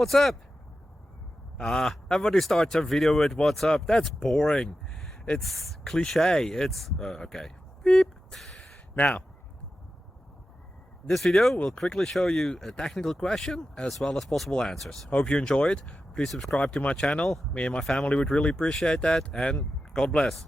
What's up? Everybody starts a video with what's up. That's boring. It's cliche. It's okay. Beep. Now, this video will quickly show you a technical question as well as possible answers. Hope you enjoy it. Please subscribe to my channel. Me and my family would really appreciate that, and God bless.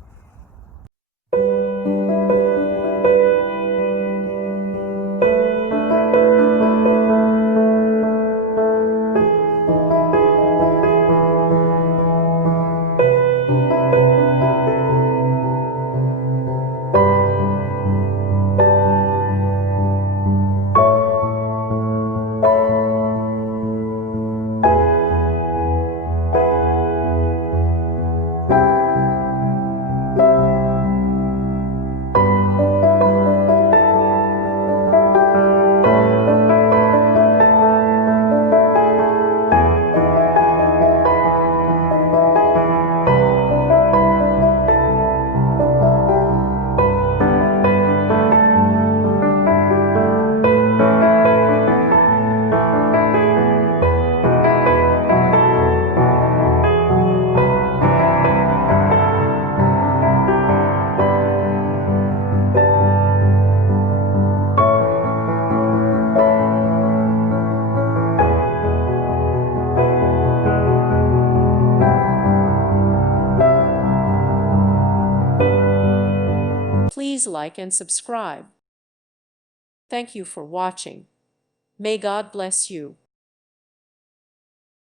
Please like and subscribe. Thank you for watching. May God bless you.